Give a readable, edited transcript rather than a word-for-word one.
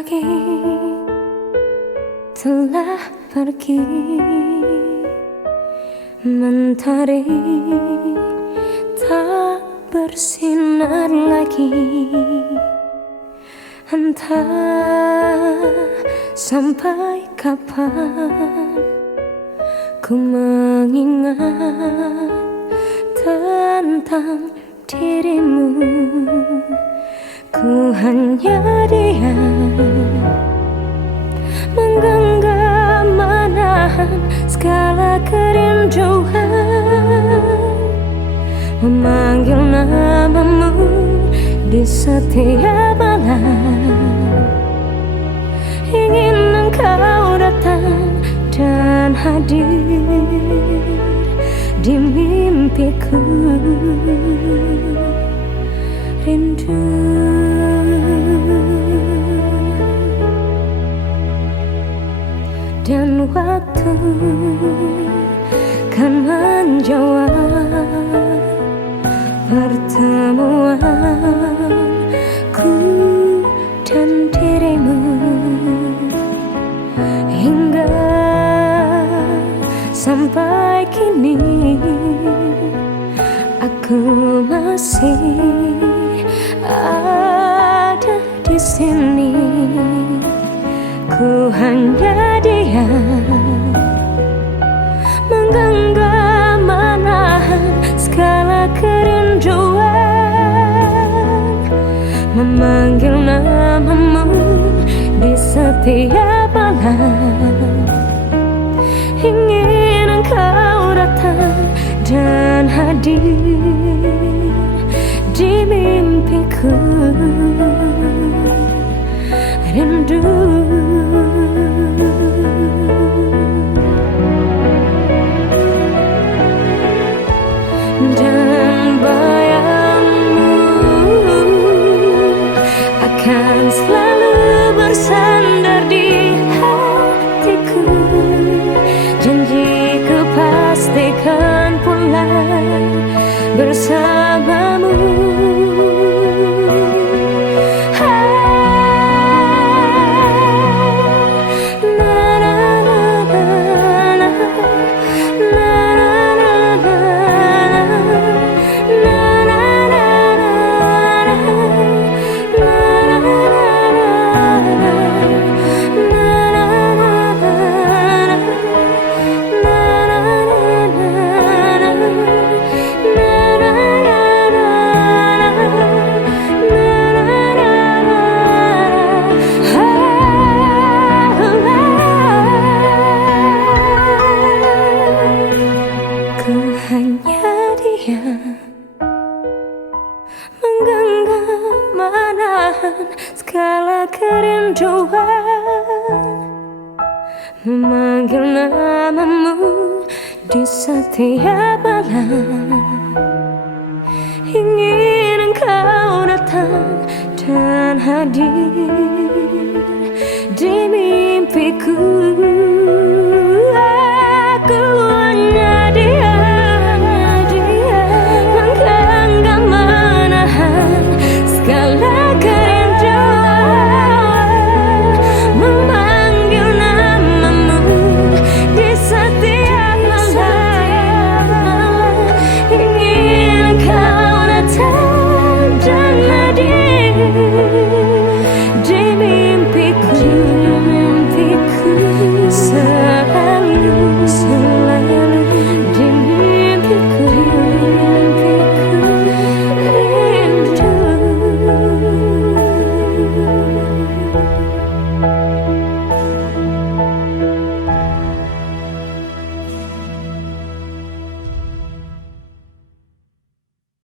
pagi telah pergi, mentari tak bersinar lagi. Entah sampai kapan ku mengingat tentang dirimu. Ku hanya diam, menggenggam menahan segala kerinduan, memanggil namamu di setiap malam. Ingin engkau datang dan hadir di mimpiku. Rindu dan waktu kan menjawab pertemuanku dan dirimu. Hingga sampai kini aku masih ada di sini. Ku hanya diam, menggenggam menahan segala kerinduan, memanggil namamu di setiap malam. Ingin engkau datang dan hadir di mimpiku. Rindu dan bayangmu akan selalu bersandar di hatiku. Janjiku pastikan pulang bersamamu. Hanya diam, menggenggam menahan segala kerinduan, memanggil namamu di setiap malam. Ingin engkau datang dan hadir di mimpiku.